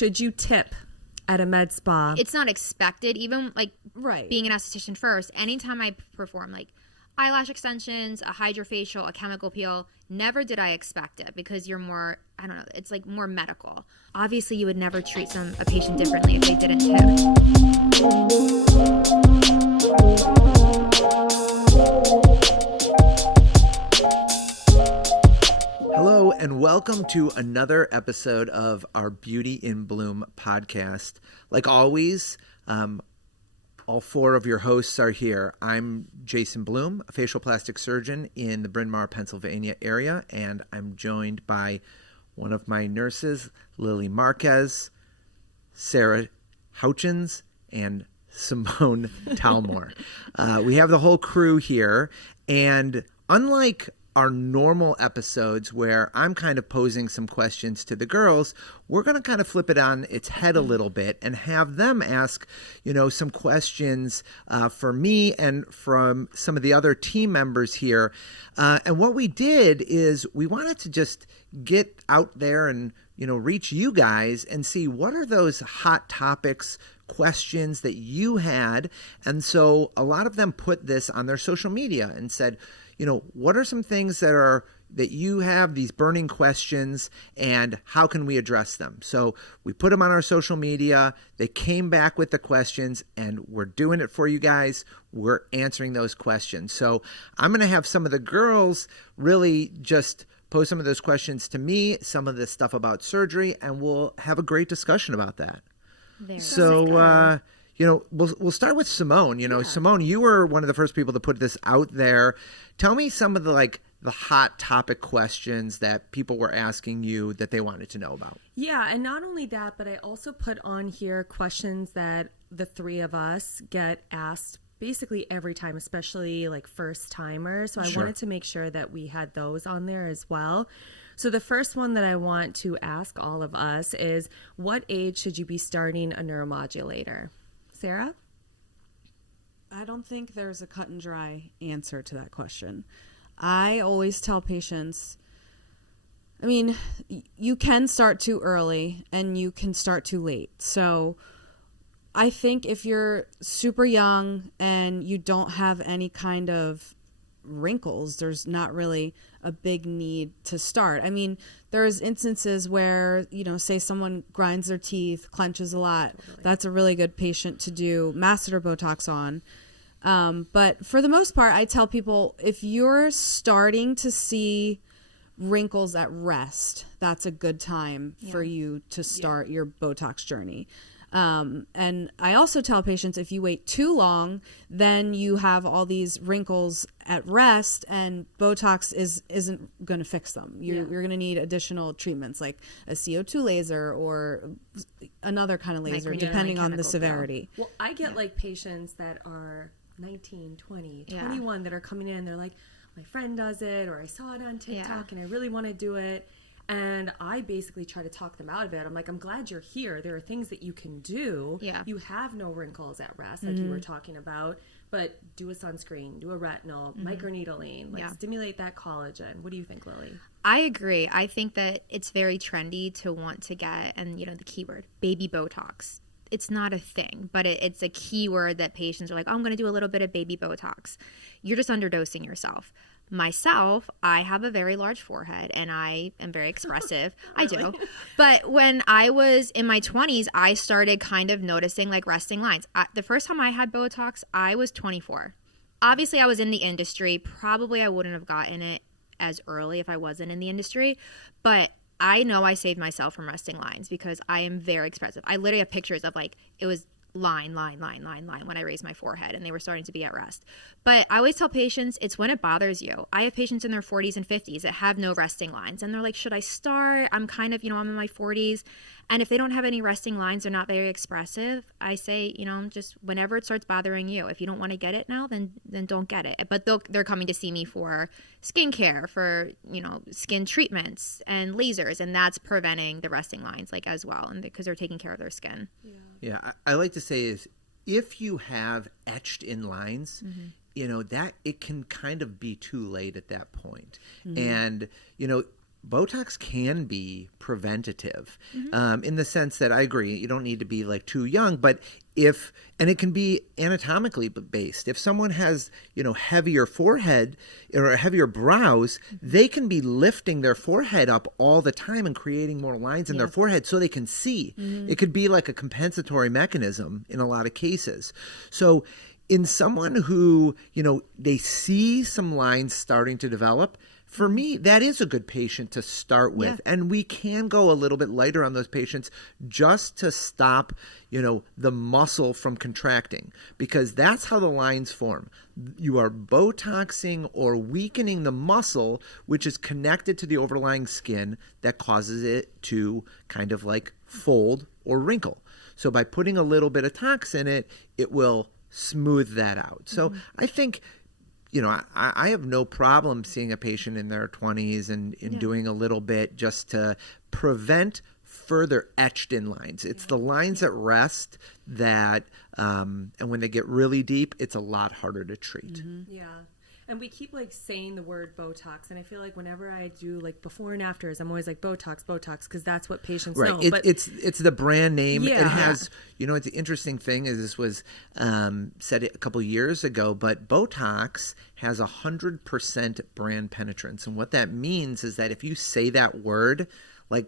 should you tip at a med spa? It's not expected, even like being an esthetician first. Anytime I perform like eyelash extensions, a hydrofacial, a chemical peel, never did I expect it because you're more, I don't know, it's like more medical. Obviously, you would never treat a patient differently if they didn't tip. Hello, and welcome to another episode of our Beauty in Bloom podcast. Like always, all four of your hosts are here. I'm Jason Bloom, a facial plastic surgeon in the Bryn Mawr, Pennsylvania area, and I'm joined by one of my nurses, Lily Marquez, Sarah Houchins, and Simone Talmore. We have the whole crew here, and unlike our normal episodes where I'm kind of posing some questions to the girls, we're going to kind of flip it on its head a little bit and have them ask, some questions for me and from some of the other team members here. And what we did is we wanted to just get out there and, reach you guys and see what are those hot topics, questions that you had. And so a lot of them put this on their social media and said, what are some things that you have, these burning questions, and how can we address them? So we put them on our social media. They came back with the questions, and we're doing it for you guys. We're answering those questions. So I'm going to have some of the girls really just pose some of those questions to me, some of the stuff about surgery, and we'll have a great discussion about that. We'll start with Simone. Simone, you were one of the first people to put this out there. Tell me some of the hot topic questions that people were asking you that they wanted to know about. Yeah, and not only that, but I also put on here questions that the three of us get asked basically every time, especially first timers. So I wanted to make sure that we had those on there as well. So the first one that I want to ask all of us is, what age should you be starting a neuromodulator? Sarah? I don't think there's a cut and dry answer to that question. I always tell patients, you can start too early and you can start too late. So I think if you're super young and you don't have any kind of wrinkles, there's not really a big need to start. There's instances where, say someone grinds their teeth, clenches a lot. Totally. That's a really good patient to do masseter Botox on. But for the most part, I tell people, if you're starting to see wrinkles at rest, that's a good time for you to start your Botox journey. And I also tell patients, if you wait too long, then you have all these wrinkles at rest, and Botox isn't going to fix them. You're going to need additional treatments like a CO2 laser or another kind of laser, depending on the severity. Well, I get patients that are 19, 20, 21 that are coming in. They're like, my friend does it, or I saw it on TikTok and I really want to do it. And I basically try to talk them out of it. I'm like, I'm glad you're here. There are things that you can do. Yeah. You have no wrinkles at rest, like you were talking about. But do a sunscreen, do a retinol, microneedling, stimulate that collagen. What do you think, Lily? I agree. I think that it's very trendy to want to get, and the keyword, baby Botox. It's not a thing, but it's a keyword that patients are like, oh, I'm going to do a little bit of baby Botox. You're just underdosing yourself. Myself, I have a very large forehead and I am very expressive. Really? I do. But when I was in my 20s, I started kind of noticing resting lines. The first time I had Botox, I was 24. Obviously, I was in the industry. Probably I wouldn't have gotten it as early if I wasn't in the industry. But I know I saved myself from resting lines because I am very expressive. I literally have pictures of it was line when I raised my forehead and they were starting to be at rest. But I always tell patients, it's when it bothers you. I have patients in their 40s and 50s that have no resting lines and they're like, should I start? I'm kind of, I'm in my 40s. And if they don't have any resting lines, they're not very expressive, I say, just whenever it starts bothering you, if you don't want to get it now, then don't get it. But they're coming to see me for skincare, for, skin treatments and lasers, and that's preventing the resting lines as well, and because they're taking care of their skin. Yeah, I like to say is if you have etched in lines, that it can kind of be too late at that point. And, Botox can be preventative in the sense that I agree, you don't need to be like too young, but and it can be anatomically based. If someone has, heavier forehead or heavier brows, they can be lifting their forehead up all the time and creating more lines in their forehead so they can see. It could be like a compensatory mechanism in a lot of cases. So in someone who, they see some lines starting to develop, for me, that is a good patient to start with. Yeah. And we can go a little bit lighter on those patients just to stop, the muscle from contracting, because that's how the lines form. You are Botoxing or weakening the muscle, which is connected to the overlying skin that causes it to kind of like fold or wrinkle. So by putting a little bit of tox in it, it will smooth that out. So I think, I have no problem seeing a patient in their 20s and doing a little bit just to prevent further etched in lines. It's the lines at rest that, and when they get really deep, it's a lot harder to treat. Yeah. And we keep saying the word Botox, and I feel like whenever I do before and afters, I'm always like Botox, because that's what patients know. But it's the brand name. Yeah. It has, it's the interesting thing is this was said a couple years ago, but Botox has 100% brand penetrance, and what that means is that if you say that word,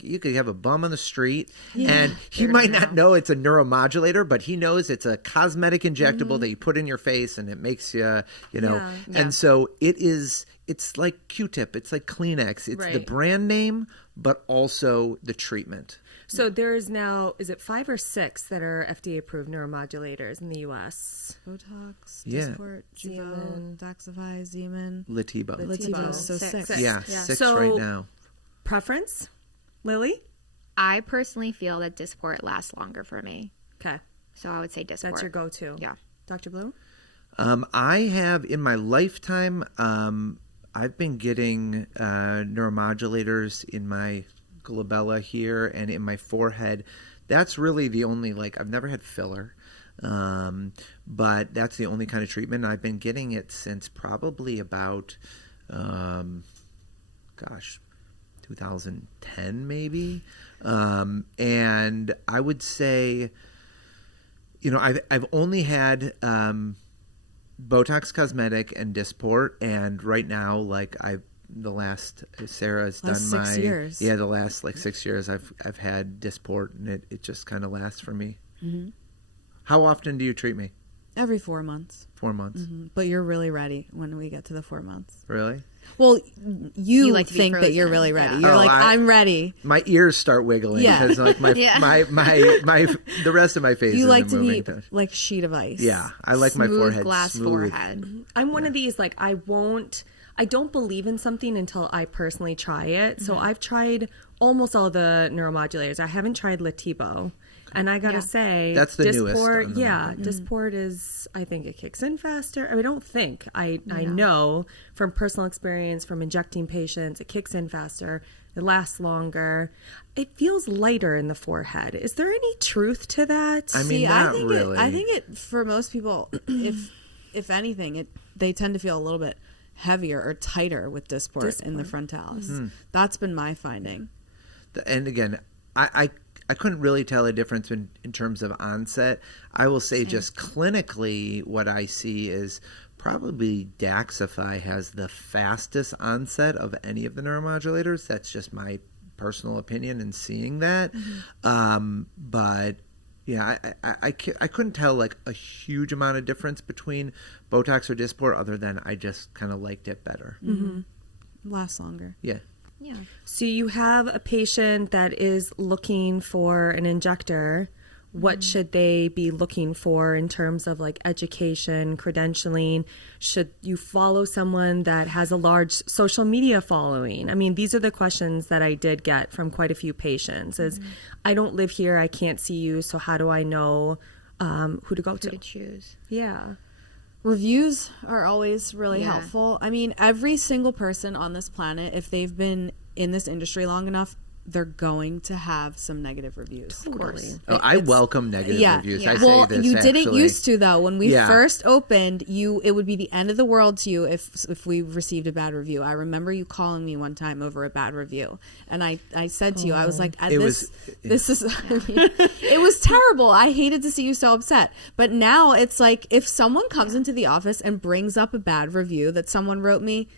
you could have a bum on the street and he might not know it's a neuromodulator, but he knows it's a cosmetic injectable that you put in your face and it makes you, And so it's like Q-tip. It's like Kleenex. It's the brand name, but also the treatment. So there's now, is it 5 or 6 that are FDA approved neuromodulators in the U.S.? Botox, Dysport, Jeuveau, Daxxify, Zeman, Letybo. So 6. Yeah, 6 right now. Preference? Lily? I personally feel that Dysport lasts longer for me. Okay. So I would say Dysport. That's your go-to. Yeah. Dr. Bloom? I have, in my lifetime, I've been getting neuromodulators in my glabella here and in my forehead. That's really the only, I've never had filler, but that's the only kind of treatment. I've been getting it since probably about, 2010 maybe, and I would say, I've only had Botox Cosmetic and Dysport, and right now, Sarah's done 6 years. The last 6 years I've had Dysport, and it just kind of lasts for me. Mm-hmm. How often do you treat me? Every 4 months. 4 months. Mm-hmm. But you're really ready when we get to the 4 months. Really? Well, you think that you're really ready. You're I'm ready. My ears start wiggling because my the rest of my face. You like to moving. be like a sheet of ice. Yeah, I like my forehead glass smooth. forehead. I'm one of these I don't believe in something until I personally try it. So I've tried almost all the neuromodulators. I haven't tried Letybo. And I gotta say, that's the Dysport, newest. Dysport is, I think it kicks in faster. I don't think. I know from personal experience, from injecting patients, it kicks in faster. It lasts longer. It feels lighter in the forehead. Is there any truth to that? I mean, not really. I think it for most people, if anything, they tend to feel a little bit heavier or tighter with Dysport in the frontalis. Mm-hmm. That's been my finding. And again, I couldn't really tell a difference in terms of onset. I will say just clinically what I see is probably Daxxify has the fastest onset of any of the neuromodulators. That's just my personal opinion in seeing that. Mm-hmm. But yeah, I couldn't tell a huge amount of difference between Botox or Dysport other than I just kind of liked it better. Mm-hmm. Lasts longer. Yeah. Yeah. So you have a patient that is looking for an injector. What should they be looking for in terms of education, credentialing? Should you follow someone that has a large social media following? I mean, these are the questions that I did get from quite a few patients is, I don't live here, I can't see you, so how do I know who to go to? Who to choose. Yeah. Reviews are always really helpful. I mean, every single person on this planet, if they've been in this industry long enough, they're going to have some negative reviews. Of course. Oh, I welcome negative reviews. I well, say this, you didn't actually. used to, though. When we first opened, it would be the end of the world to you if we received a bad review. I remember you calling me one time over a bad review, and I said to you, I was like, this is it was terrible. I hated to see you so upset. But now it's like, if someone comes into the office and brings up a bad review that someone wrote me,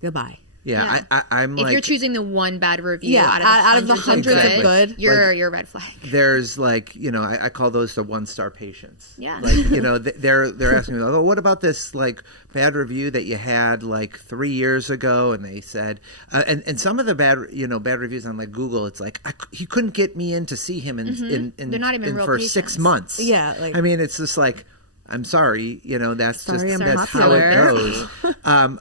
goodbye. Yeah. I'm if like, you're choosing the one bad review out of the hundreds of good, you're a red flag. There's like, I call those the 1-star patients. Yeah. Like, they're asking me, oh, what about this like bad review that you had like 3 years ago? And they said, and some of the bad reviews on like Google, it's like, he couldn't get me in to see him They're not even real for patients. 6 months. Yeah. Like, I mean, it's just like, I'm sorry, that's how it goes.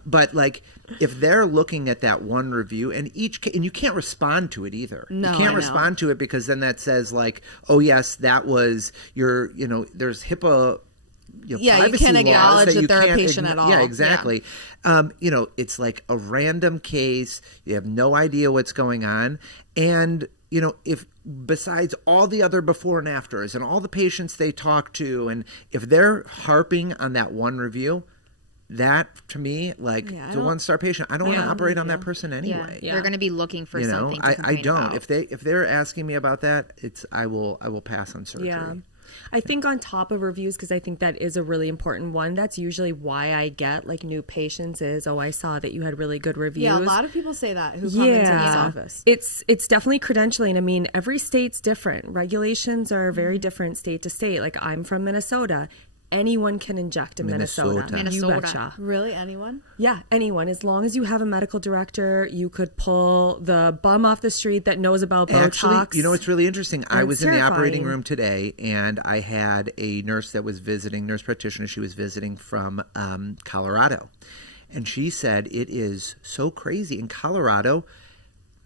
But like, if they're looking at that one review and you can't respond to it either. No, you can't respond to it because then that says like, oh yes, that was there's HIPAA. You can't acknowledge that they're a patient at all. Yeah, exactly. Yeah. It's like a random case. You have no idea what's going on, and if besides all the other before and afters and all the patients they talk to, and if they're harping on that one review, that to me, like the 1-star patient, I don't want to operate on that person anyway. Yeah. They're going to be looking for something. I don't. About. If they're asking me about that, I will pass on surgery. Yeah. I think on top of reviews, because I think that is a really important one, that's usually why I get like new patients is, oh, I saw that you had really good reviews. Yeah, a lot of people say that who come into this office. It's definitely credentialing. I mean, every state's different. Regulations are very different state to state. Like, I'm from Minnesota. Anyone can inject in Minnesota. You betcha. Really? Anyone? Yeah, anyone. As long as you have a medical director, you could pull the bum off the street that knows about Botox. Actually, it's really interesting. I was in the operating room today, and I had a nurse that was visiting, nurse practitioner. She was visiting from Colorado. And she said it is so crazy. In Colorado,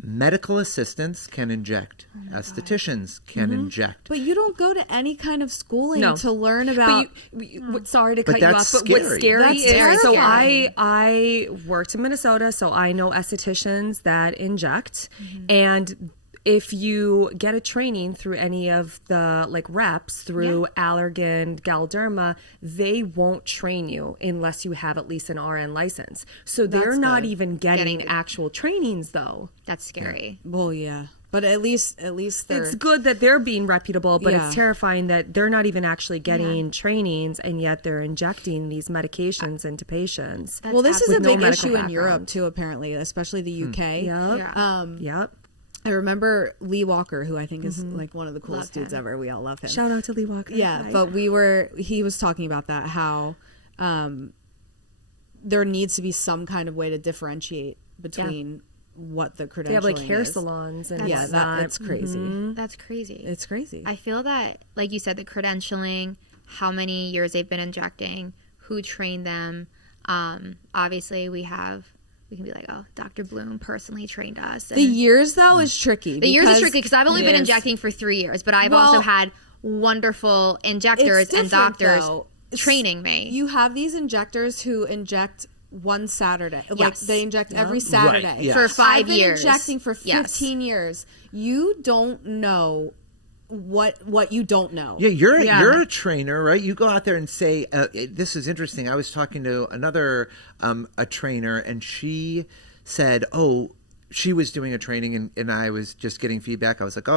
medical assistants can inject. Estheticians can inject. But you don't go to any kind of schooling to learn about... sorry to cut you off, but what's scary is... So I worked in Minnesota, so I know estheticians that inject. And if you get a training through any of the like reps through Allergan, Galderma, they won't train you unless you have at least an RN license. So they're not even getting actual trainings, though. That's scary. Well, yeah. But at least they're... It's good that they're being reputable, but it's terrifying that they're not even actually getting trainings, and yet they're injecting these medications into patients. Well, this is a big issue in Europe too, apparently, especially the UK. Yep. I remember Lee Walker, who I think is like one of the coolest dudes ever. We all love him. Shout out to Lee Walker. Yeah, but he was talking about that, how there needs to be some kind of way to differentiate between what the credentialing is. They have like hair salons. And that's crazy. That's crazy. It's crazy. I feel that, like you said, the credentialing, how many years they've been injecting, who trained them. Obviously, we can be like, oh, Dr. Bloom personally trained us. And the years, though, is tricky. The years is tricky because I've only been injecting for 3 years, but I've also had wonderful injectors and doctors training me. You have these injectors who inject one Saturday. Like, they inject every Saturday. For 5 years. I've been injecting for 15 years. You don't know what you don't know. Yeah, you're a trainer, right? You go out there and say, this is interesting. I was talking to another a trainer, and she said, she was doing a training, and I was just getting feedback. I was like,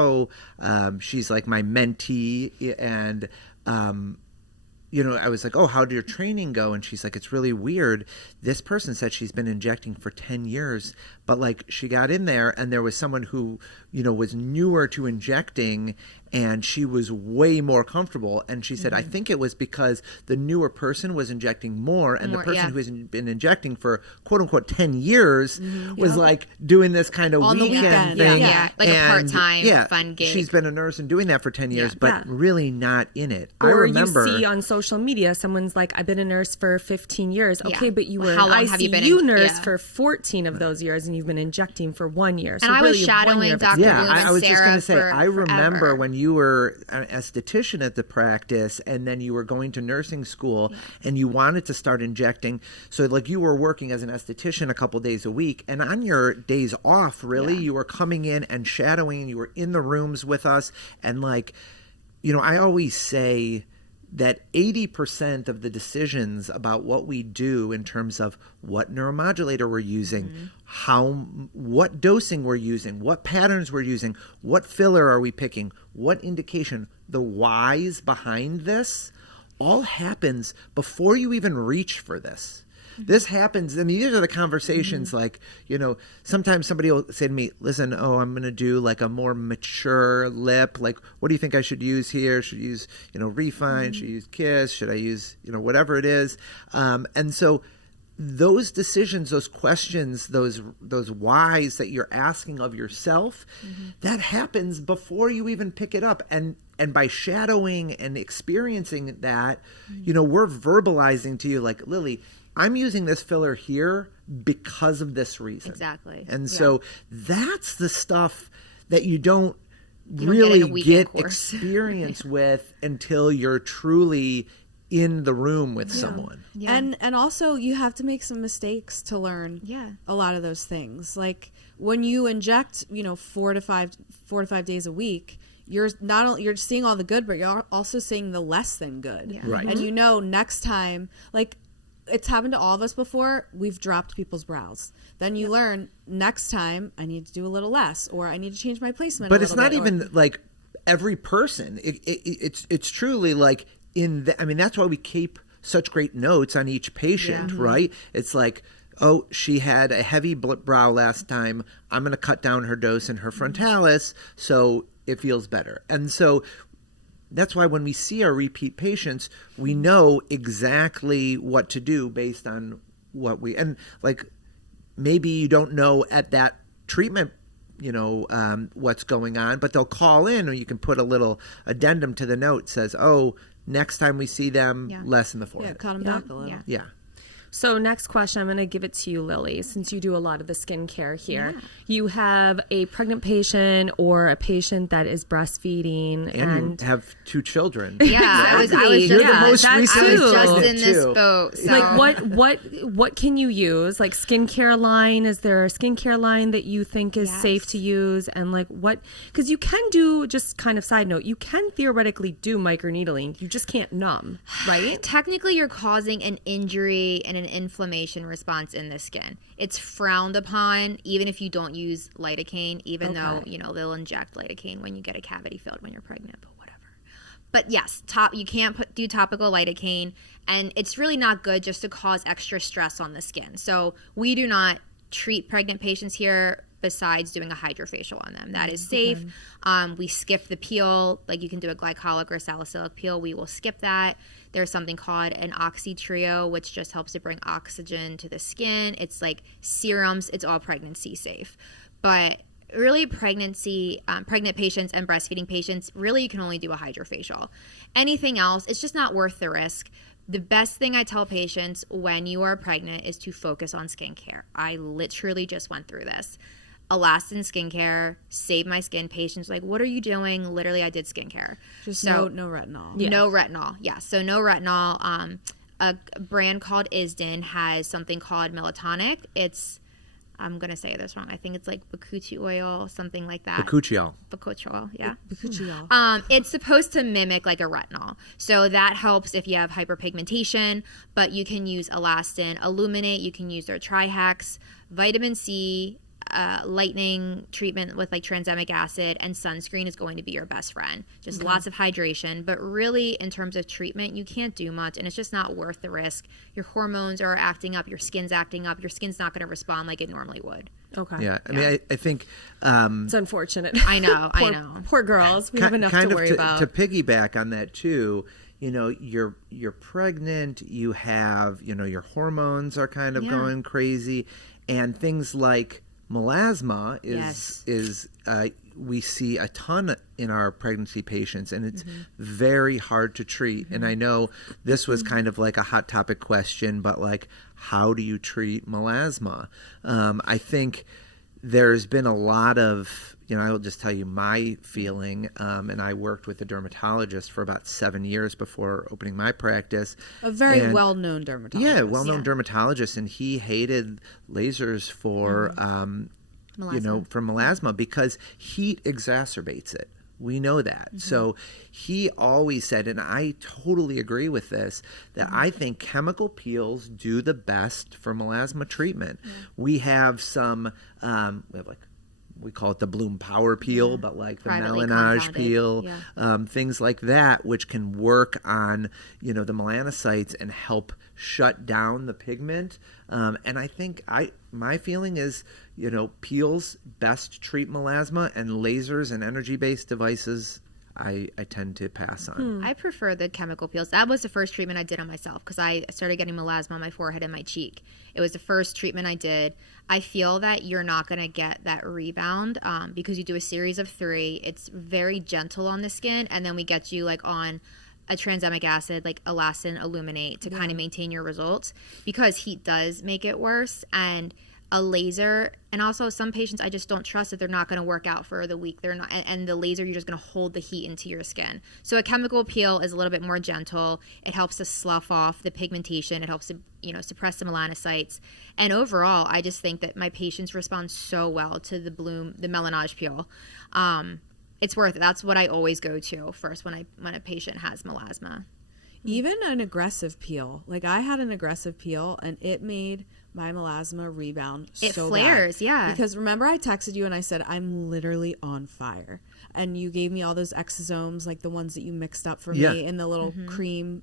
she's like my mentee, and I was like, how did your training go? And she's like, it's really weird. This person said she's been injecting for 10 years, but like she got in there and there was someone who, was newer to injecting, and she was way more comfortable. And she said, I think it was because the newer person was injecting more, and the person who has been injecting for quote unquote 10 years was like doing this kind of weekend thing. Yeah, like a part-time fun gig. She's been a nurse and doing that for 10 years, but really not in it. Or I remember you see on social media, someone's like, I've been a nurse for 15 years. Okay, but you were How long an have you been ICU nurse for 14 of those years, and you've been injecting for 1 year. So and I was really shadowing Dr. Yeah, Bloom and I was just Sarah going to say, I remember forever. when you were an esthetician at the practice and then you were going to nursing school and you wanted to start injecting. So like you were working as an esthetician a couple days a week, and on your days off, really, you were coming in and shadowing, and you were in the rooms with us. And like, you know, I always say that 80% of the decisions about what we do in terms of what neuromodulator we're using, what dosing we're using, what patterns we're using, what filler are we picking, what indication, the whys behind this all happens before you even reach for this. This happens, I mean, these are the conversations like, you know, sometimes somebody will say to me, listen, I'm going to do like a more mature lip. Like, what do you think I should use here? Should I use, you know, Refine? Should I use Kiss? Should I use, you know, whatever it is? And so those decisions, those questions, those whys that you're asking of yourself, that happens before you even pick it up. And by shadowing and experiencing that, you know, we're verbalizing to you like, Lily, I'm using this filler here because of this reason. Exactly. And so that's the stuff that you don't really get experience with until you're truly in the room with someone. Yeah. And also you have to make some mistakes to learn a lot of those things. Like when you inject, you know, 4 to 5 days a week, you're seeing all the good, but you're also seeing the less than good. Yeah. Right. And you know, next time, like, it's happened to all of us before, we've dropped people's brows. Then you learn, next time I need to do a little less, or I need to change my placement. But it's not even like every person. It's truly like I mean, that's why we keep such great notes on each patient, right? It's like, oh, she had a heavy brow last time. I'm going to cut down her dose in her frontalis so it feels better. And so that's why when we see our repeat patients, we know exactly what to do based on what and like maybe you don't know at that treatment, you know, what's going on, but they'll call in, or you can put a little addendum to the note says, oh, next time we see them, less in the forehead. Yeah, cut them back a little. Yeah. So next question, I'm going to give it to you, Lily, since you do a lot of the skincare here. Yeah. You have a pregnant patient or a patient that is breastfeeding. And you have 2 children. Yeah, I was You're the most recently just in this too. boat. So. Like what can you use? Like skincare line? Is there a skincare line that you think is safe to use? And like what, because you can do, just kind of side note, you can theoretically do microneedling. You just can't numb, right? Technically, you're causing an injury and an inflammation response in the skin. It's frowned upon, even if you don't use lidocaine, even though, you know, they'll inject lidocaine when you get a cavity filled when you're pregnant, but whatever. But yes, you can't do topical lidocaine, and it's really not good just to cause extra stress on the skin. So we do not treat pregnant patients here besides doing a hydrofacial on them. That is safe. We skip the peel. Like you can do a glycolic or salicylic peel. We will skip that. There's something called an Oxy Trio, which just helps to bring oxygen to the skin. It's like serums. It's all pregnancy safe. But really pregnant patients and breastfeeding patients, really you can only do a hydrofacial. Anything else, it's just not worth the risk. The best thing I tell patients when you are pregnant is to focus on skincare. I literally just went through this. Elastin skincare, save my skin. Patients like, what are you doing? Literally, I did skincare. Just no retinol. Yeah. No retinol. Yeah. So no retinol. A brand called Isden has something called Melatonin. I'm going to say this wrong. I think it's like bakuchi oil, something like that. Bakuchiol. Bakuchiol, yeah. Bakuchiol. It's supposed to mimic like a retinol. So that helps if you have hyperpigmentation, but you can use Elastin, Illuminate, you can use their Trihex, vitamin C, lightning treatment with like tranexamic acid, and sunscreen is going to be your best friend. Just lots of hydration, but really in terms of treatment, you can't do much, and it's just not worth the risk. Your hormones are acting up, your skin's acting up, your skin's not going to respond like it normally would. Okay. Yeah, I mean, I think it's unfortunate. I know. Poor girls. We have enough to worry about. To piggyback on that too, you know, you're pregnant, you have, you know, your hormones are kind of going crazy, and things like melasma is we see a ton in our pregnancy patients, and it's very hard to treat. And I know this was kind of like a hot topic question, but like, how do you treat melasma? I think there's been a lot of, I will just tell you my feeling, and I worked with a dermatologist for about 7 years before opening my practice. A very well-known dermatologist. Yeah, well-known dermatologist, and he hated lasers for, for melasma because heat exacerbates it. We know that. So he always said, and I totally agree with this, that I think chemical peels do the best for melasma treatment. We have some, we call it the Bloom Power Peel, but like the Melanage Peel, things like that, which can work on, the melanocytes and help shut down the pigment. And I think my feeling is, peels best treat melasma, and lasers and energy-based devices I tend to pass on. I prefer the chemical peels. That was the first treatment I did on myself because I started getting melasma on my forehead and my cheek. It was the first treatment I did. I feel that you're not going to get that rebound because you do a series of 3. It's very gentle on the skin, and then we get you like on a tranexamic acid like Elastin Illuminate to kind of maintain your results, because heat does make it worse. And a laser, and also some patients I just don't trust that they're not going to work out for the week. They're not, and the laser, you're just going to hold the heat into your skin. So a chemical peel is a little bit more gentle. It helps to slough off the pigmentation. It helps to suppress the melanocytes. And overall, I just think that my patients respond so well to the Melanage peel. It's worth it. That's what I always go to first when a patient has melasma. Even an aggressive peel. Like I had an aggressive peel and it made my melasma rebound so bad. It flares, yeah. Because remember I texted you and I said, I'm literally on fire. And you gave me all those exosomes, like the ones that you mixed up for me in the little cream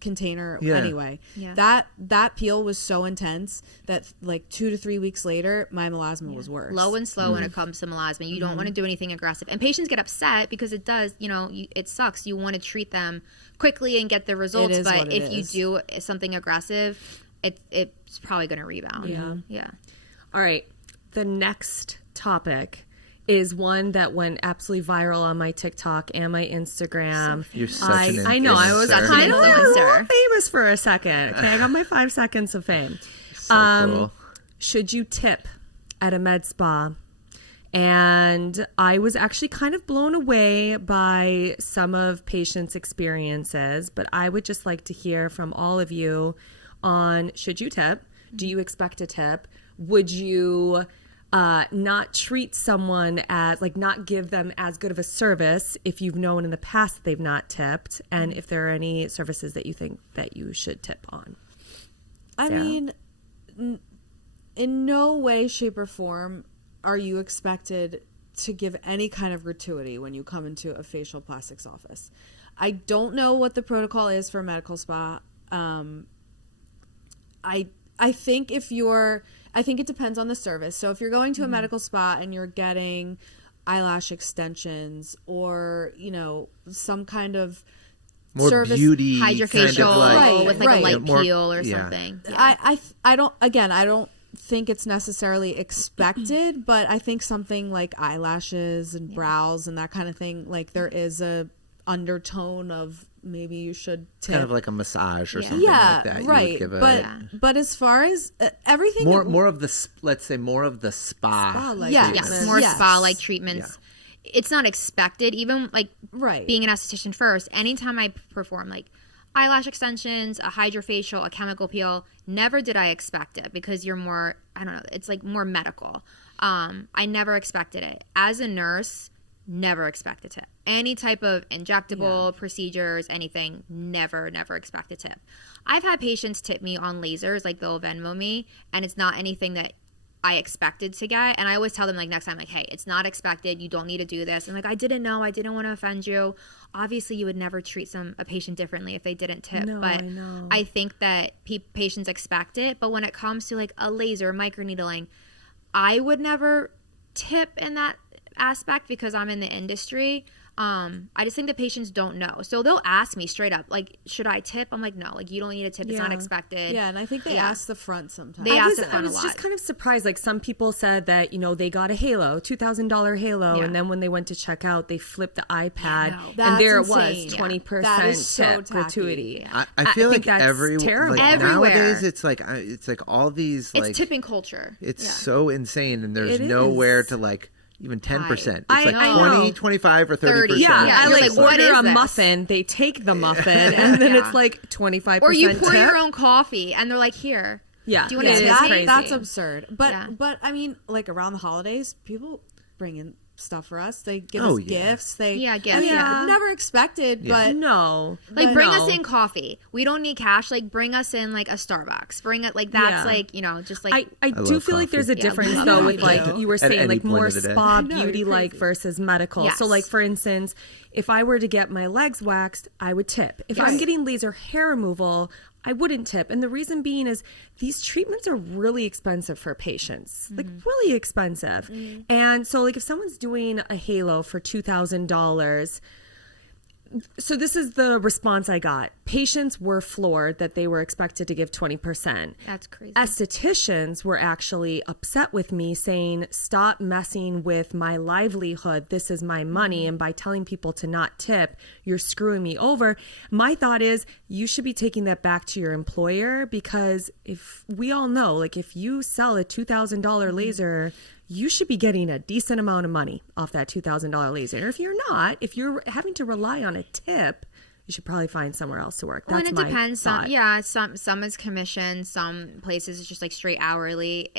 container. Anyway, that peel was so intense that like 2 to 3 weeks later, my melasma was worse. Low and slow when it comes to melasma. You don't want to do anything aggressive. And patients get upset because it does, it sucks. You want to treat them quickly and get the results. But if you do something aggressive, it's probably going to rebound. Yeah. All right. The next topic is one that went absolutely viral on my TikTok and my Instagram. You're such an influencer. I know. I was kind of famous for a second. Okay, I got my 5 seconds of fame. So cool. Should you tip at a med spa? And I was actually kind of blown away by some of patients' experiences, but I would just like to hear from all of you on, should you tip? Do you expect a tip? Would you not treat someone as, like, not give them as good of a service if you've known in the past that they've not tipped? And if there are any services that you think that you should tip on? I mean, in no way, shape, or form are you expected to give any kind of gratuity when you come into a facial plastics office. I don't know what the protocol is for a medical spa. I think I think it depends on the service. So if you're going to a medical spa and you're getting eyelash extensions or, some kind kind of beauty hydrofacial with like a light peel or something. Yeah. I don't think it's necessarily expected, but I think something like eyelashes and brows and that kind of thing, like there is a undertone of maybe you should tip. Kind of like a massage or something like that. Right. But as far as everything, more of the, let's say more of the spa-like treatments. More spa-like treatments. Yeah. It's not expected, even like being an esthetician first. Anytime I perform like eyelash extensions, a hydrofacial, a chemical peel, never did I expect it because you're more, I don't know, it's like more medical. I never expected it. As a nurse, never expect a tip. Any type of injectable procedures, anything, never expect a tip. I've had patients tip me on lasers, like they'll Venmo me, and it's not anything that I expected to get. And I always tell them like next time, like, hey, it's not expected. You don't need to do this. And like, I didn't know. I didn't want to offend you. Obviously, you would never treat a patient differently if they didn't tip. No, but I think that patients expect it. But when it comes to like a laser, microneedling, I would never tip in that aspect because I'm in the industry. I just think the patients don't know. So they'll ask me straight up, like, should I tip? I'm like, no, like, you don't need a tip. It's not expected. Yeah, and I think they ask the front sometimes. They ask the front I was a lot. just kind of surprised. Like, some people said that, you know, they got a halo, $2,000 halo, and then when they went to check out, they flipped the iPad, and there it was, 20% tip gratuity. I feel like that's terrible. Like Everywhere. Nowadays, it's like all these like it's tipping culture. It's so insane, and there's nowhere to like even 10%. It's like I 20, know. 25, or 30%. Yeah, I you're like like, what order is a this? muffin, they take the muffin, and then it's like 25% Or you pour tip. your own coffee, and they're like, here. Yeah, do you want to it's crazy. That's absurd. But I mean, like around the holidays, people bring in stuff for us. They give us gifts. Gifts. I mean, never expected, but no. Like, bring us in coffee. We don't need cash. Like, bring us in like a Starbucks. Bring it like that's like, you know, just like I do feel like there's a difference though with like you were saying like more spa beauty like versus medical. Yes. So like for instance, if I were to get my legs waxed, I would tip. If I'm getting laser hair removal, I wouldn't tip. And the reason being is these treatments are really expensive for patients, like really expensive. And so like if someone's doing a halo for $2,000, so this is the response I got. Patients were floored that they were expected to give 20%. That's crazy. Estheticians were actually upset with me saying, stop messing with my livelihood. This is my money. And by telling people to not tip, you're screwing me over. My thought is you should be taking that back to your employer, because if we all know, like if you sell a $2,000 laser, you should be getting a decent amount of money off that $2,000 laser. And if you're not, if you're having to rely on a tip, you should probably find somewhere else to work. That's and it my depends. thought. Some is commission. Some places it's just like straight hourly.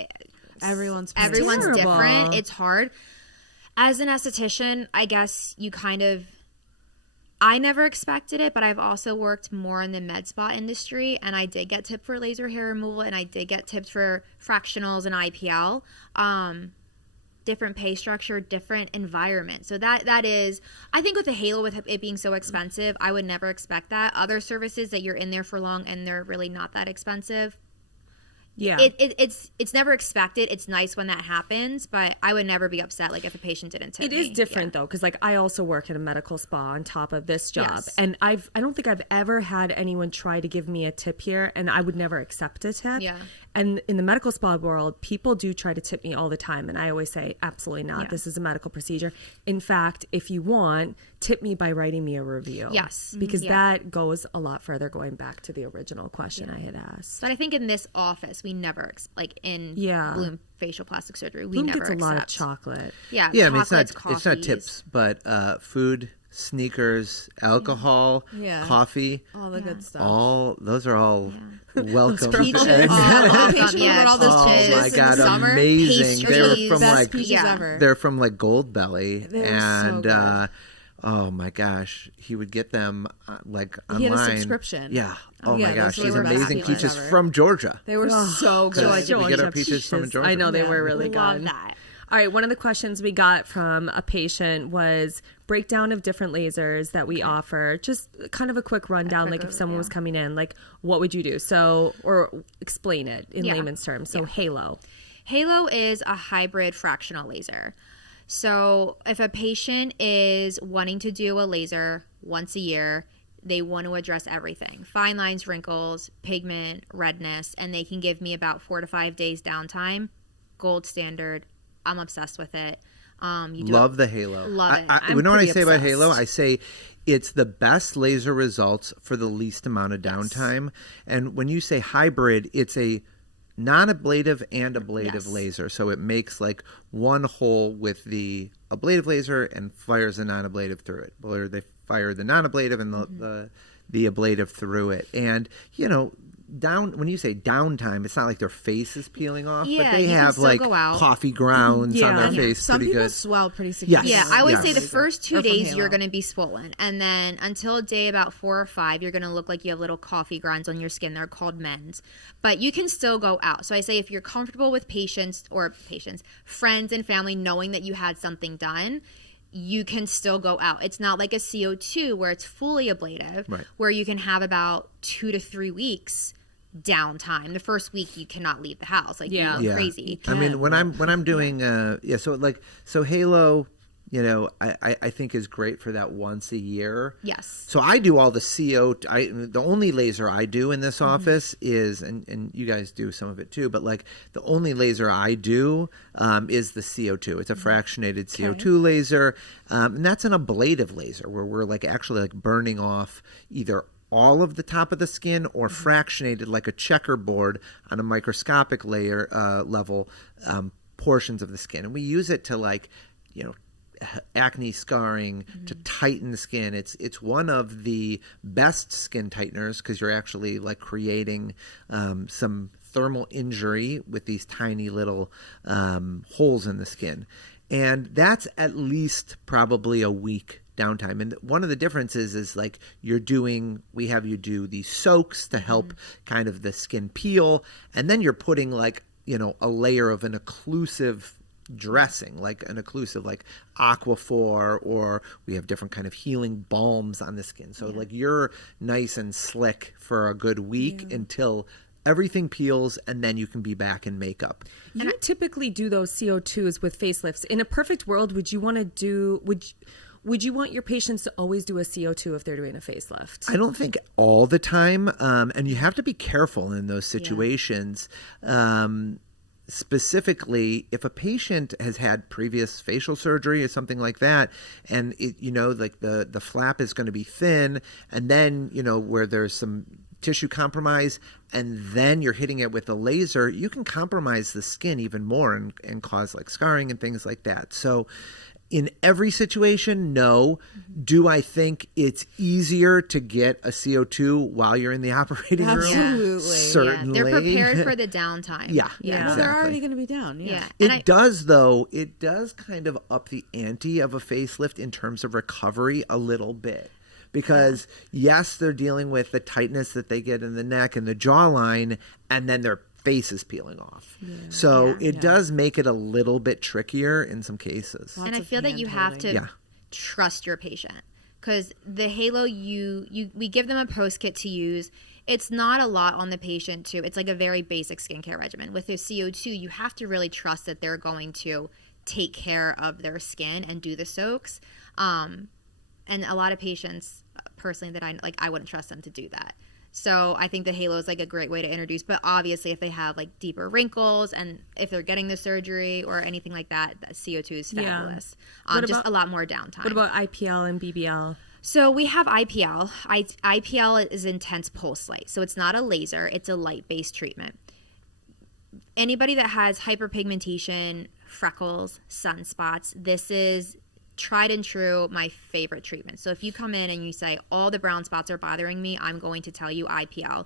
everyone's different. It's hard. As an esthetician, I guess you kind of. I never expected it, but I've also worked more in the med spa industry, and I did get tipped for laser hair removal, and I did get tipped for fractionals and IPL. Different pay structure, different environment. So that is, I think with the halo, with it being so expensive, I would never expect that. Other services that you're in there for long and they're really not that expensive. Yeah, it's never expected. It's nice when that happens, but I would never be upset like if a patient didn't tip me. It is different though, because like I also work at a medical spa on top of this job, and I don't think I've ever had anyone try to give me a tip here, and I would never accept a tip. Yeah. And in the medical spa world, people do try to tip me all the time, and I always say absolutely not. This is a medical procedure. In fact, if you want, tip me by writing me a review. Yes, because that goes a lot further. Going back to the original question I had asked, but I think in this office we never like in Bloom facial plastic surgery we Bloom never gets a accept. lot of chocolate. I mean it's not tips, but food, sneakers, alcohol, coffee, all the good stuff. All those are all welcome. Peaches. All those peaches. Oh my god, in the summer. amazing! Pastries. They're from Best like peaches ever. they're from like Gold Belly, They're and so good. oh my gosh, he would get them like online. He had a subscription. Yeah. Oh Yeah, my gosh, those these were the best amazing peaches peaches ever. from Georgia. They were so good. We get our peaches from Georgia. I know they were really good. Love that. All right, one of the questions we got from a patient was breakdown of different lasers that we offer. Just kind of a quick rundown, like if someone was coming in, like what would you do? So, or explain it in layman's terms. So Halo. Halo is a hybrid fractional laser. So if a patient is wanting to do a laser once a year, they want to address everything: fine lines, wrinkles, pigment, redness, and they can give me about 4 to 5 days downtime. Gold standard. I'm obsessed with it. Love the Halo. Love it. You know what I say about obsessed. Halo? I say it's the best laser results for the least amount of downtime. And when you say hybrid, it's a non-ablative and ablative laser. So it makes like one hole with the ablative laser and fires the non-ablative through it. Or they fire the non-ablative and the ablative through it. And, you know, when you say downtime, it's not like their face is peeling off, but they have like coffee grounds on their face. Some pretty people good. swell pretty significantly. Yeah, I would say the Yes. first 2 Or from days Halo. you're going to be swollen, and then until day about 4 or 5, you're going to look like you have little coffee grinds on your skin. They're called mends, but you can still go out. So I say if you're comfortable with friends and family knowing that you had something done, you can still go out. It's not like a CO2 where it's fully ablative, where you can have about 2 to 3 weeks downtime. The first week you cannot leave the house, like you look crazy. I mean, when I'm doing so Halo, I think is great for that once a year. Yes. So I do all the the only laser I do in this office is, and you guys do some of it too, but like the only laser I do is the CO2. It's a fractionated CO2 laser. And that's an ablative laser where we're like actually like burning off either all of the top of the skin or fractionated like a checkerboard on a microscopic layer level portions of the skin. And we use it to like, acne scarring, to tighten the skin. It's one of the best skin tighteners because you're actually like creating some thermal injury with these tiny little holes in the skin. And that's at least probably a week downtime. And one of the differences is like we have you do these soaks to help kind of the skin peel. And then you're putting like, a layer of an occlusive dressing, like an occlusive like Aquaphor, or we have different kind of healing balms on the skin. So like you're nice and slick for a good week until everything peels, and then you can be back in makeup. You typically do those CO2s with facelifts. In a perfect world, would you want your patients to always do a CO2 if they're doing a facelift? I don't think all the time, and you have to be careful in those situations. Specifically, if a patient has had previous facial surgery or something like that, and like the flap is going to be thin, and then where there's some tissue compromise, and then you're hitting it with a laser, you can compromise the skin even more and cause like scarring and things like that. So in every situation, no. Do I think it's easier to get a CO2 while you're in the operating room? Absolutely. Certainly. They're prepared for the downtime. Yeah. Well, they're already going to be down. Yeah. It does kind of up the ante of a facelift in terms of recovery a little bit. Because yes, they're dealing with the tightness that they get in the neck and the jawline, and then their face is peeling off. So it does make it a little bit trickier in some cases. And I feel that you have to trust your patient, because the halo we give them a post kit to use. It's not a lot on the patient too. It's like a very basic skincare regimen. With their CO2, you have to really trust that they're going to take care of their skin and do the soaks. And a lot of patients, personally, that I wouldn't trust them to do that. So I think the halo is like a great way to introduce. But obviously, if they have like deeper wrinkles and if they're getting the surgery or anything like that, the CO2 is fabulous. Just a lot more downtime. What about IPL and BBL? So we have IPL. IPL is intense pulse light. So it's not a laser. It's a light-based treatment. Anybody that has hyperpigmentation, freckles, sunspots, this is tried and true, my favorite treatment. So if you come in and you say, all the brown spots are bothering me, I'm going to tell you IPL.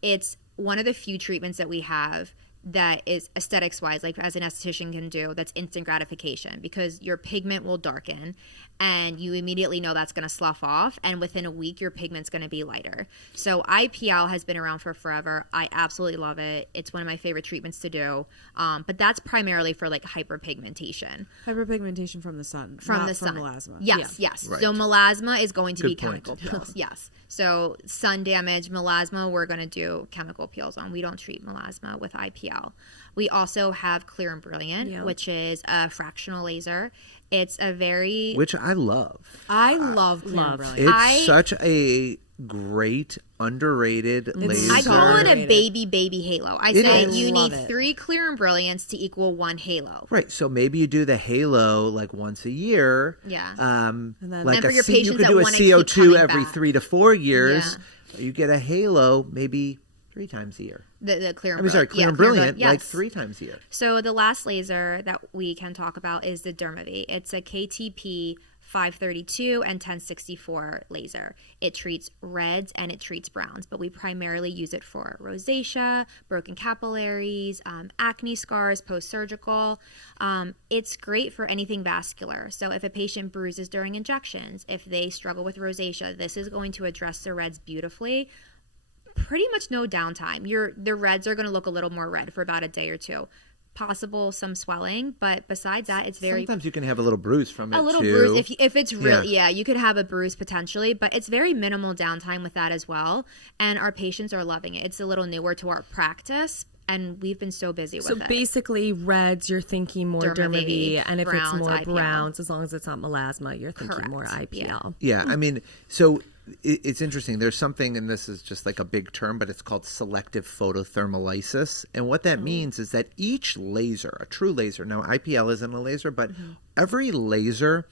It's one of the few treatments that we have that is aesthetics wise, like as an esthetician can do, that's instant gratification, because your pigment will darken and you immediately know that's going to slough off, and within a week your pigment's going to be lighter. So IPL has been around for forever. I absolutely love it. It's one of my favorite treatments to do, but that's primarily for like hyperpigmentation. Hyperpigmentation from the sun, from not the sun. Melasma. Yes. Right. So melasma is going to be point. chemical peels. Yes. So sun damage, melasma, we're going to do chemical peels on. We don't treat melasma with IPL. We also have Clear and Brilliant, which is a fractional laser. It's a very... Which I love. I love Clear and Brilliant. It's such a great, underrated laser. I call it a baby halo. I say you need it. 3 Clear and Brilliants to equal 1 halo. Right. So maybe you do the halo like once a year. Yeah. And then for your patients you could that do a wanna keep CO2 coming every back. 3 to 4 years. Yeah. You get a halo maybe 3 times a year. The Clear and Brilliant. Clear and Brilliant, yes. like 3 times a year. So the last laser that we can talk about is the Derma V. It's a KTP 532 and 1064 laser. It treats reds and it treats browns, but we primarily use it for rosacea, broken capillaries, acne scars, post-surgical. It's great for anything vascular. So if a patient bruises during injections, if they struggle with rosacea, this is going to address the reds beautifully. Pretty much no downtime. The reds are going to look a little more red for about a day or two. Possible some swelling, but besides that, it's very... Sometimes you can have a little bruise from it, a little too. bruise. If it's real, you could have a bruise potentially, but it's very minimal downtime with that as well. And our patients are loving it. It's a little newer to our practice, And we've been so busy with So it. basically, reds, you're thinking more Derma V, and if browns, it's more IPL. browns, as long as it's not melasma, you're thinking more IPL. Yeah, I mean, so it's interesting. There's something, and this is just like a big term, but it's called selective photothermolysis. And what that means is that each laser, a true laser, now IPL isn't a laser, but every laser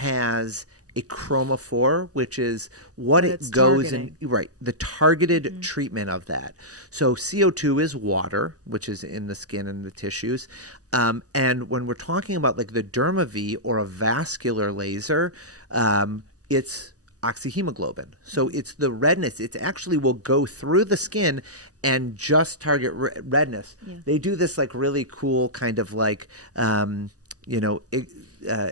has a chromophore, which is what it goes targeting. in, right, the targeted treatment of that. So CO2 is water, which is in the skin and the tissues. And when we're talking about like the Derma V or a vascular laser, it's oxyhemoglobin. So it's the redness. It actually will go through the skin and just target redness. Yeah. They do this like really cool kind of like,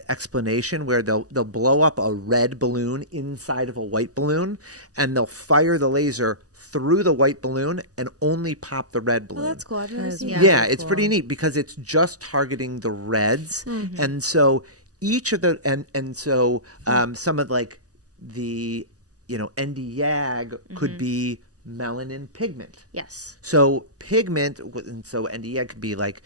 explanation where they'll blow up a red balloon inside of a white balloon, and they'll fire the laser through the white balloon and only pop the red balloon. Oh, that's cool. I've never seen Yeah, that. it's pretty neat because it's just targeting the reds, and so each of the and so some of like the ND-YAG could be melanin pigment. Yes. So pigment, and so ND-YAG could be like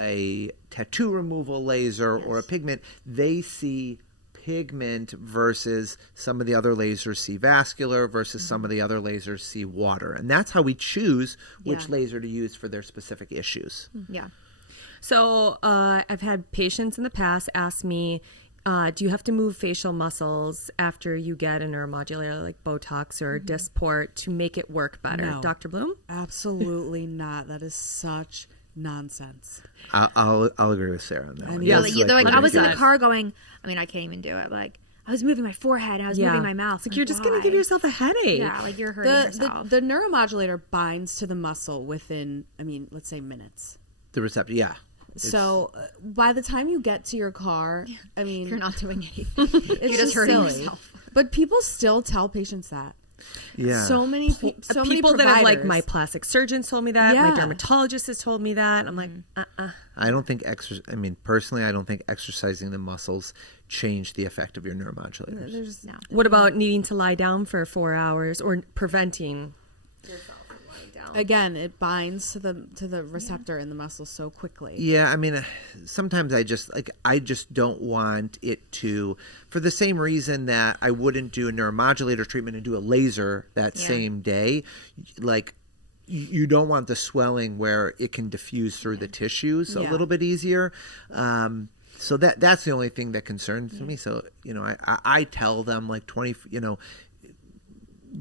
a tattoo removal laser or a pigment. They see pigment versus some of the other lasers see vascular versus some of the other lasers see water. And that's how we choose which laser to use for their specific issues. Yeah. So I've had patients in the past ask me, do you have to move facial muscles after you get a neuromodulator like Botox or Dysport to make it work better? No. Dr. Bloom? Absolutely not. That is such nonsense. I'll agree with Sarah on that one. Yeah, That's like, I was in the 100%. car going, I mean, I can't even do it. Like, I was moving my forehead and I was moving my mouth. Like, you're just going to give yourself a headache. Yeah, like you're hurting yourself. The neuromodulator binds to the muscle within, let's say minutes. The receptor, yeah. So by the time you get to your car, you're not doing anything. it's You're just hurting silly. yourself. But people still tell patients that. Yeah. So many People many that have like, providers. my plastic surgeon told me that, my Yeah. dermatologist has told me that. I'm like, I don't think personally, I don't think exercising the muscles change the effect of your neuromodulators. No. What about needing to lie down for 4 hours or preventing yourself from lying down? Again, it binds to the receptor in the muscle so quickly. Yeah, sometimes I just don't want it to, for the same reason that I wouldn't do a neuromodulator treatment and do a laser that same day. Like, you don't want the swelling where it can diffuse through the tissues a little bit easier. So that's the only thing that concerns me. So, I tell them like 20,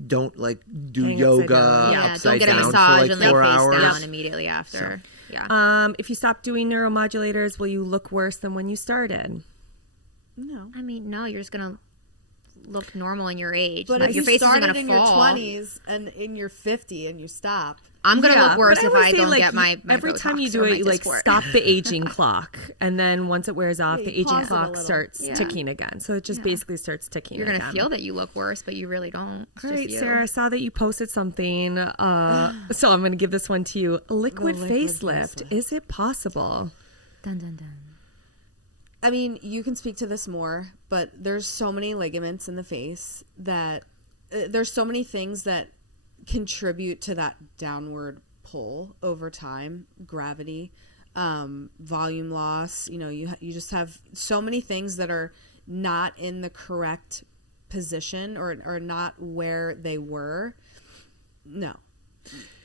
don't like do Hang yoga upside down. Don't upside get a down massage for like and lay 4 face hours. down immediately after. Yeah. If you stop doing neuromodulators, will you look worse than when you started? No. I mean, no, you're just going to look normal in your age. But Like, if your you face isn't started going in to fall. your 20s and in your 50 and you stop, I'm going to look worse but if would I say, don't like, get my every Botox time you do or it, my you like Dysport. stop the aging clock, and then once it wears off, Yeah, the you aging pause it a clock little. starts ticking again. So it just basically starts ticking. You're going to again. feel that you look worse, but you really don't. It's All just right, you. Sarah, I saw that you posted something, so I'm going to give this one to you. A liquid liquid facelift. Is it possible? Dun, dun, dun. I mean, you can speak to this more, but there's so many ligaments in the face that there's so many things that contribute to that downward pull over time. Gravity, volume loss. You just have so many things that are not in the correct position or not where they were. No,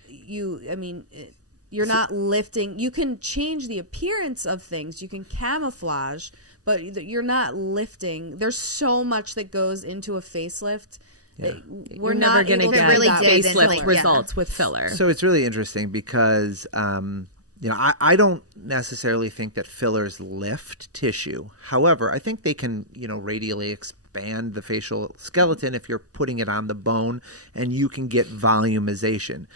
you're not lifting. You can change the appearance of things. You can camouflage, but you're not lifting. There's so much that goes into a facelift. Yeah. We're never going to able to get really that dig into facelift it. results with filler. So it's really interesting because, I don't necessarily think that fillers lift tissue. However, I think they can, radially expand the facial skeleton if you're putting it on the bone, and you can get volumization.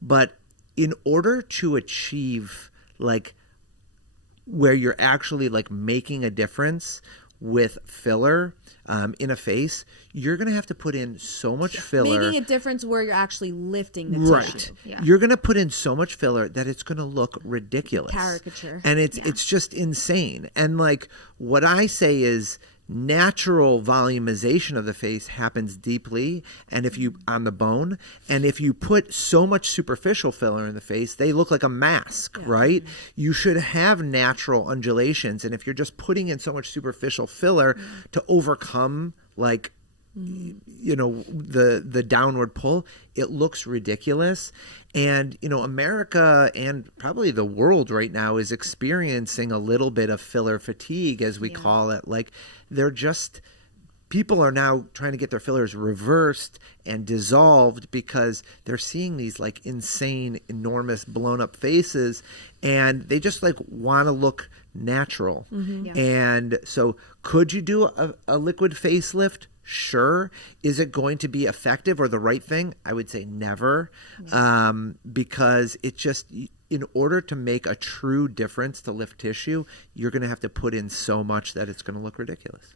But in order to achieve like where you're actually like making a difference with filler in a face, you're going to have to put in so much filler. Making a difference where you're actually lifting the Right. tissue. Yeah. You're going to put in so much filler that it's going to look ridiculous. Caricature. And it's just insane. And like what I say is natural volumization of the face happens deeply and if you on the bone, and if you put so much superficial filler in the face, they look like a mask, right? You should have natural undulations, and if you're just putting in so much superficial filler to overcome like you know, the downward pull, it looks ridiculous. And you know, America and probably the world right now is experiencing a little bit of filler fatigue, as we call it. Like they're just, people are now trying to get their fillers reversed and dissolved because they're seeing these like insane, enormous blown up faces, and they just like want to look natural. And so could you do a liquid facelift? Sure. Is it going to be effective or the right thing? I would say never, because it just, in order to make a true difference to lift tissue, you're going to have to put in so much that it's going to look ridiculous.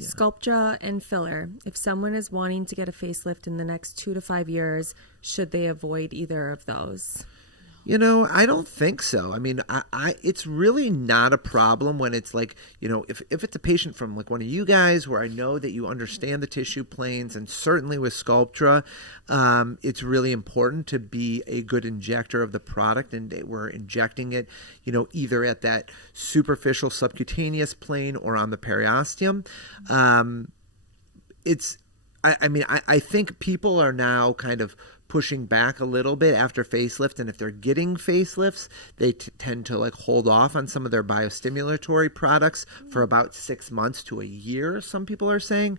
Sculptra and filler. If someone is wanting to get a facelift in the next 2 to 5 years, should they avoid either of those? You know, I don't think so. I mean, it's really not a problem when it's like, you know, if it's a patient from like one of you guys where I know that you understand the tissue planes, and certainly with Sculptra, it's really important to be a good injector of the product, and we're injecting it, you know, either at that superficial subcutaneous plane or on the periosteum. I think people are now kind of pushing back a little bit after facelift, and if they're getting facelifts, they tend to like hold off on some of their biostimulatory products for about 6 months to a year, some people are saying.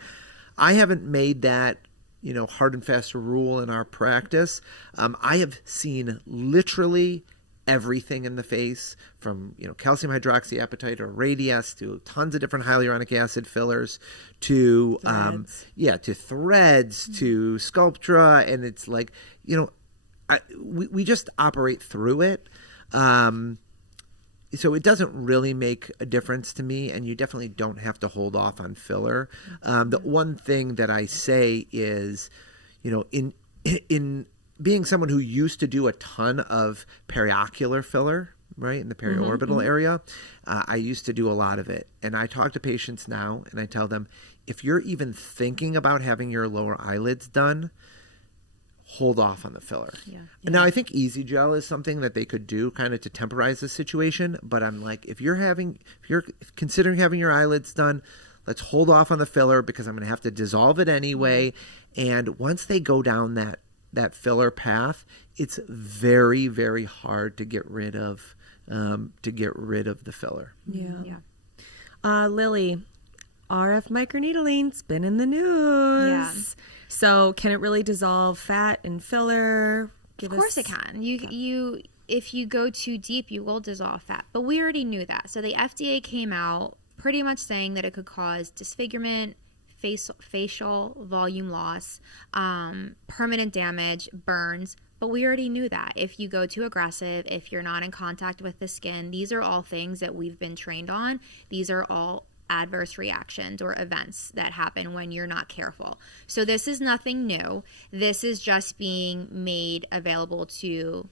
I haven't made that, you know, hard and fast rule in our practice. I have seen literally everything in the face, from, you know, calcium hydroxyapatite or Radiesse to tons of different hyaluronic acid fillers to to threads to Sculptra, and it's like, you know, we just operate through it. So it doesn't really make a difference to me, and you definitely don't have to hold off on filler. The one thing that I say is, you know, in being someone who used to do a ton of periocular filler, right, in the periorbital area, I used to do a lot of it. And I talk to patients now, and I tell them, if you're even thinking about having your lower eyelids done, hold off on the filler. And now I think Easy Gel is something that they could do kind of to temporize the situation. But I'm like, if you're considering having your eyelids done, let's hold off on the filler, because I'm going to have to dissolve it anyway. And once they go down that filler path, it's very, very hard to get rid of the filler. Lily, RF microneedling's been in the news. So can it really dissolve fat and filler? Of course it can. You if you go too deep, you will dissolve fat. But we already knew that. So the FDA came out pretty much saying that it could cause disfigurement, facial volume loss, permanent damage, burns. But we already knew that. If you go too aggressive, if you're not in contact with the skin, these are all things that we've been trained on. These are all adverse reactions or events that happen when you're not careful. So this is nothing new. This is just being made available to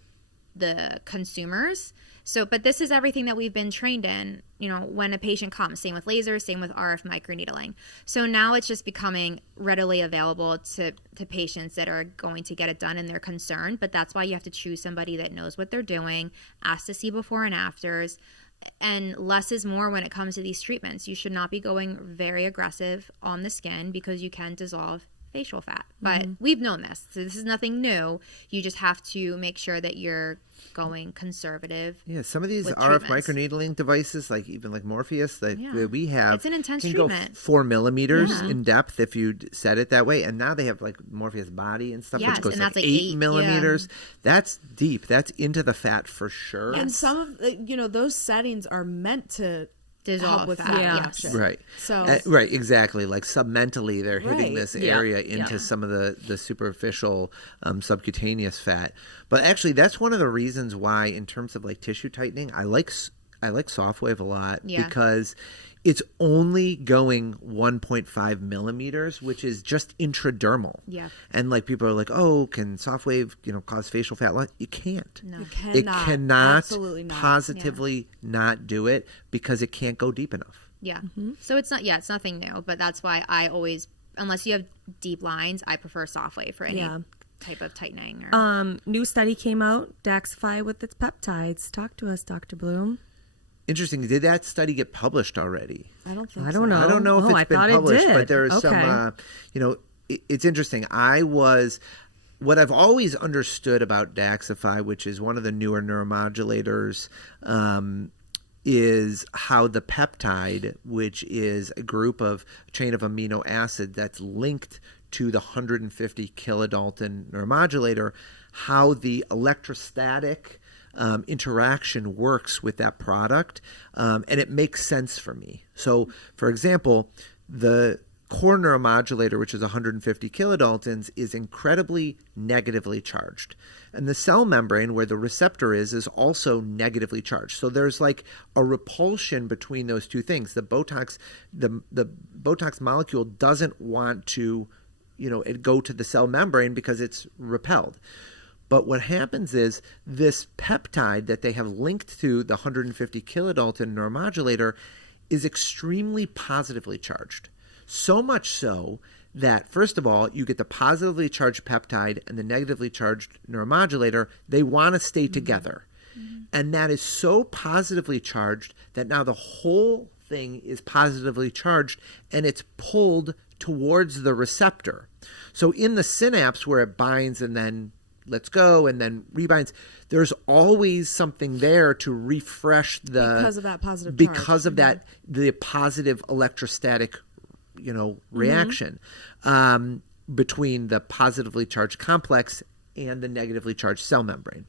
the consumers. So, but this is everything that we've been trained in, you know, when a patient comes, same with lasers, same with RF microneedling. So now it's just becoming readily available to patients that are going to get it done and they're concerned. But that's why you have to choose somebody that knows what they're doing, ask to see before and afters, and less is more when it comes to these treatments. You should not be going very aggressive on the skin because you can dissolve facial fat. But we've known this. So this is nothing new. You just have to make sure that you're going conservative. Yeah, some of these RF microneedling devices, like even like Morpheus that we have, it's an intense can treatment. Go 4 millimeters in depth if you set it that way. And now they have like Morpheus body and stuff, which goes like 8 millimeters. That's deep. That's into the fat for sure. And some of those settings are meant to dissolve with fat reaction. Right. So right, exactly. Like submentally, they're hitting this area into some of the superficial subcutaneous fat. But actually, that's one of the reasons why, in terms of like tissue tightening, I like Sofwave a lot because it's only going 1.5 millimeters, which is just intradermal. Yeah. And like people are like, oh, can Sofwave, cause facial fat loss? You can't. No. It cannot Absolutely not. positively not do it because it can't go deep enough. Yeah. So it's nothing new, but that's why I always, unless you have deep lines, I prefer Sofwave for any type of tightening. Or... New study came out, Daxxify with its peptides. Talk to us, Dr. Bloom. Interesting. Did that study get published already? I don't think I don't know. I don't know if it's been published, but there is okay. some, it's interesting. What I've always understood about Daxxify, which is one of the newer neuromodulators, is how the peptide, which is a chain of amino acid that's linked to the 150 kilodalton neuromodulator, how the electrostatic interaction works with that product, and it makes sense for me. So, for example, the core neuromodulator, which is 150 kilodaltons, is incredibly negatively charged. And the cell membrane, where the receptor is also negatively charged. So there's like a repulsion between those two things. The Botox molecule doesn't want to, it go to the cell membrane because it's repelled. But what happens is this peptide that they have linked to the 150 kilodalton neuromodulator is extremely positively charged. So much so that, first of all, you get the positively charged peptide and the negatively charged neuromodulator. They want to stay together. And that is so positively charged that now the whole thing is positively charged and it's pulled towards the receptor. So in the synapse where it binds and then lets go and then rebinds, there's always something there to refresh because of that positive because charge. of that the positive electrostatic reaction between the positively charged complex and the negatively charged cell membrane.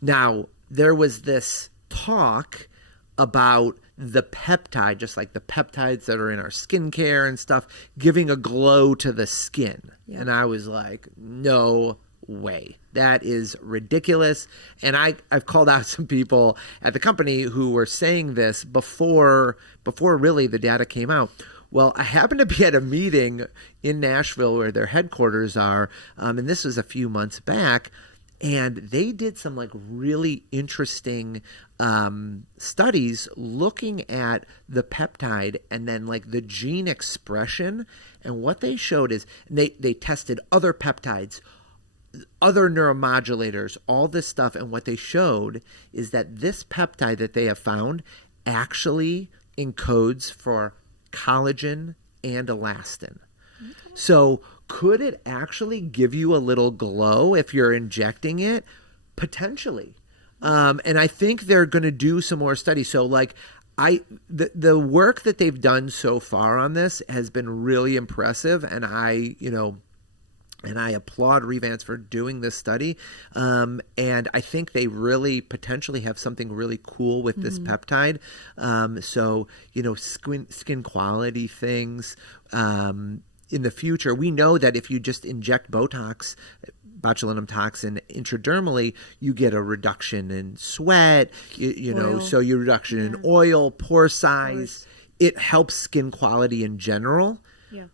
Now, there was this talk about the peptide, just like the peptides that are in our skincare and stuff, giving a glow to the skin. Yeah. And I was like, no way. That is ridiculous. And I've called out some people at the company who were saying this before really the data came out. Well, I happened to be at a meeting in Nashville where their headquarters are, and this was a few months back, and they did some like really interesting studies looking at the peptide and then like the gene expression. And what they showed is they tested other peptides, other neuromodulators, all this stuff. And what they showed is that this peptide that they have found actually encodes for collagen and elastin. Okay. So could it actually give you a little glow if you're injecting it? Potentially. And I think they're going to do some more studies. So like the work that they've done so far on this has been really impressive. And I applaud Revance for doing this study. And I think they really potentially have something really cool with this peptide. So, skin quality things. In the future, we know that if you just inject Botox, botulinum toxin intradermally, you get a reduction in sweat, so your reduction in oil, pore size. It helps skin quality in general. Yeah.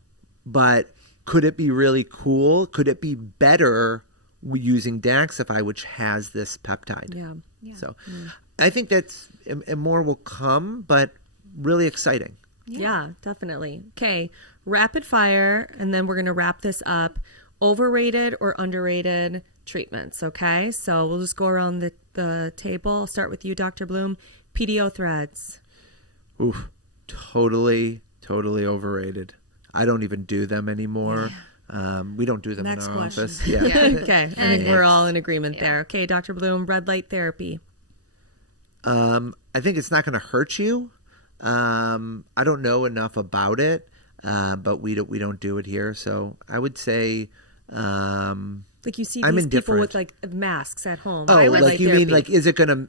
But could it be really cool? Could it be better using Daxxify, which has this peptide? Yeah. So I think that's, and more will come, but really exciting. Yeah, definitely. Okay, rapid fire, and then we're going to wrap this up. Overrated or underrated treatments, okay? So we'll just go around the table. I'll start with you, Dr. Bloom. PDO threads. Oof, totally overrated. I don't even do them anymore. Yeah. We don't do them in our office. Yeah. Okay. I think we're all in agreement there. Okay, Dr. Bloom, red light therapy. I think it's not going to hurt you. I don't know enough about it, but we don't do it here. So I would say, like you see these people with like masks at home. Oh, like you mean like is it gonna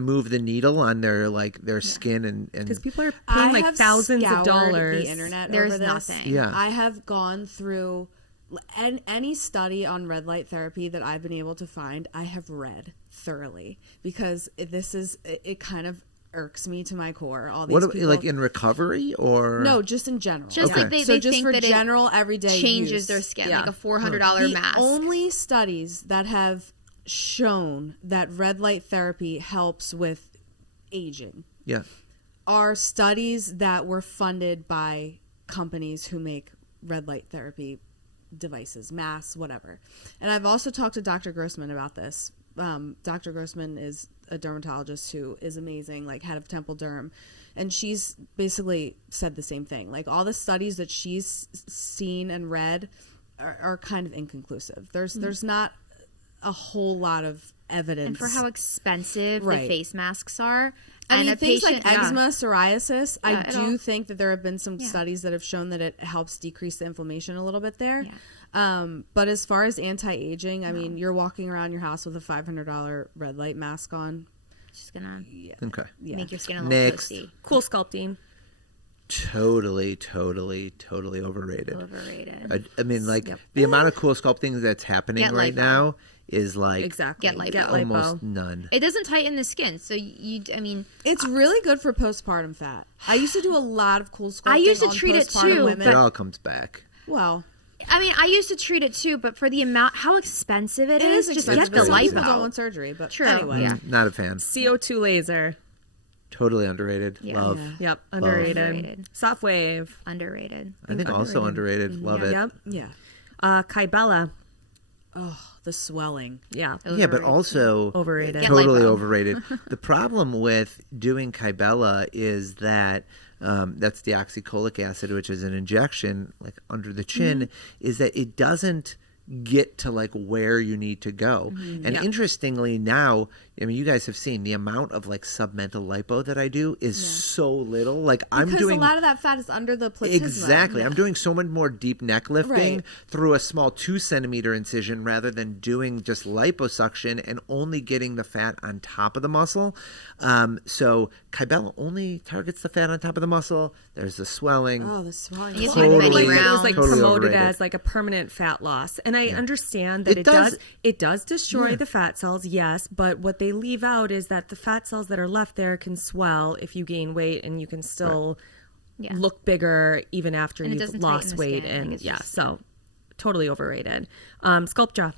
move the needle on their skin and because people are paying like thousands of dollars. The internet There's over this. Nothing. Yeah, I have gone through any study on red light therapy that I've been able to find. I have read thoroughly because it kind of irks me to my core. All these people, like in recovery or no, just in general. Just like they just think for that general everyday changes use. Their skin, like a $400 mask. The only studies that have shown that red light therapy helps with aging. Yeah. are studies that were funded by companies who make red light therapy devices, masks, whatever. And I've also talked to Dr. Grossman about this. Dr. Grossman is a dermatologist who is amazing, like head of Temple Derm. And she's basically said the same thing. Like all the studies that she's seen and read are kind of inconclusive. There's not a whole lot of evidence. And for how expensive the face masks are. I mean, things patient, like eczema, psoriasis, I do think that there have been some Yeah. studies that have shown that it helps decrease the inflammation a little bit there. Yeah. But as far as anti-aging, I mean, you're walking around your house with a $500 red light mask on. It's just gonna Okay. make your skin a little Next. toasty. CoolSculpting. Totally overrated. Overrated. I mean, like the amount of CoolSculpting that's happening Get right lipo. now is like Exactly. Get lipo. Get almost lipo. none. It doesn't tighten the skin, so I mean, It's really good for postpartum fat. I used to do a lot of CoolSculpting. I used to on treat it postpartum too, women. It all comes back. Well, I mean, I used to treat it too, but for the amount, how expensive it is, just expensive, get the but some people don't lipo. want surgery. But True. anyway, Yeah. Not a fan. CO2 laser. Totally underrated. Yeah. Love. Yeah. Yep. Underrated. Underrated. Sofwave. Underrated. I think also underrated. Love it. Yep. yeah. Kybella. Oh, the swelling. Yeah. Yeah, but also Overrated. Get totally lipo. overrated. The problem with doing Kybella is that that's the oxycolic acid, which is an injection like under the chin, is that it doesn't get to like where you need to go. And interestingly now, I mean, you guys have seen the amount of like submental lipo that I do is so little. Like I'm Because doing a lot of that fat is under the platysma. exactly. I'm doing so much more deep neck lifting Right. through a small 2-centimeter incision rather than doing just liposuction and only getting the fat on top of the muscle. So Kybella only targets the fat on top of the muscle. There's the swelling. Oh, the swelling. It's Totally- like many Like, it was rounds. like Totally promoted overrated. as like a permanent fat loss, and I understand that It does- it does destroy the fat cells, yes, but what they leave out is that the fat cells that are left there can swell if you gain weight, and you can still Yeah. look bigger even after And it you've doesn't tighten lost the weight, skin. Like, and it's yeah, just- so totally overrated. Sculptra.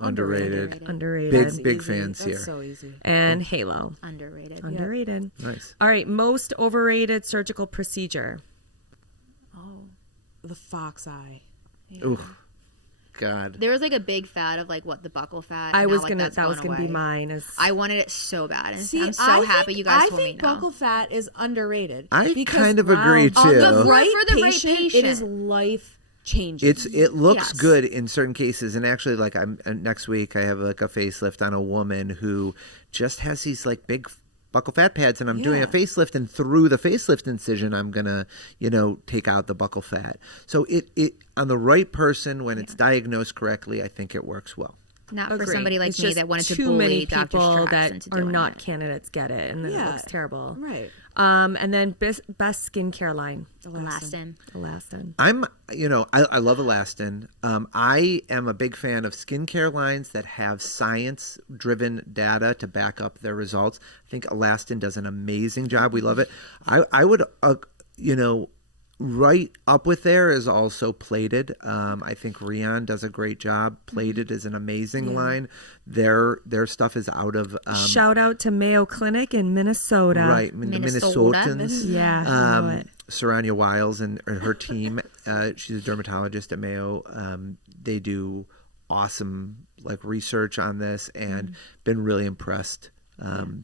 Underrated. Underrated. Big Easy. fans That's here. so easy. And Halo. Underrated. Underrated. Nice. All right, most overrated surgical procedure. Oh. The fox eye. Ooh, God. There was like a big fad of like the buckle fat. I and was now, gonna that's that was gone gonna be away. mine. Is I wanted it so bad, and See, I'm so happy think, you guys I told me think no. buccal fat is underrated. I because kind of agree wow. too. on the For right the right patient, it patient. is life changing. It looks Yes. good in certain cases, and actually, like next week, I have like a facelift on a woman who just has these like big buccal fat pads, and I'm doing a Yeah. facelift, and through the facelift incision, I'm gonna take out the buccal fat. So it on the right person when it's diagnosed correctly, I think it works well. Not for Agree. somebody like It's me just that wanted to too bully many Dr. people Strax that into are doing not it. candidates get it, and then it Yeah. looks terrible. right. And then best skincare line, Elastin. Elastin. I love Elastin. I am a big fan of skincare lines that have science-driven data to back up their results. I think Elastin does an amazing job. We love it. I would, right up with there is also Plated. I think Rion does a great job. Plated is an amazing line. Their stuff is out of Shout out to Mayo Clinic in Minnesota. right, the Minnesota. Minnesotans. Yeah, I know it. Saranya Wiles and her team. She's a dermatologist at Mayo. They do awesome research on this, and been really impressed.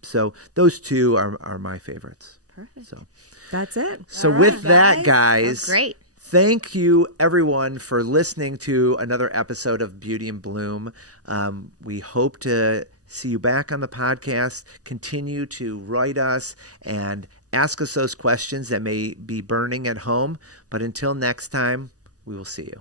So those two are my favorites. Perfect. So That's it. so All with right, that, guys. guys, That's great. thank you everyone for listening to another episode of Beauty and Bloom. We hope to see you back on the podcast. Continue to write us and ask us those questions that may be burning at home. But until next time, we will see you.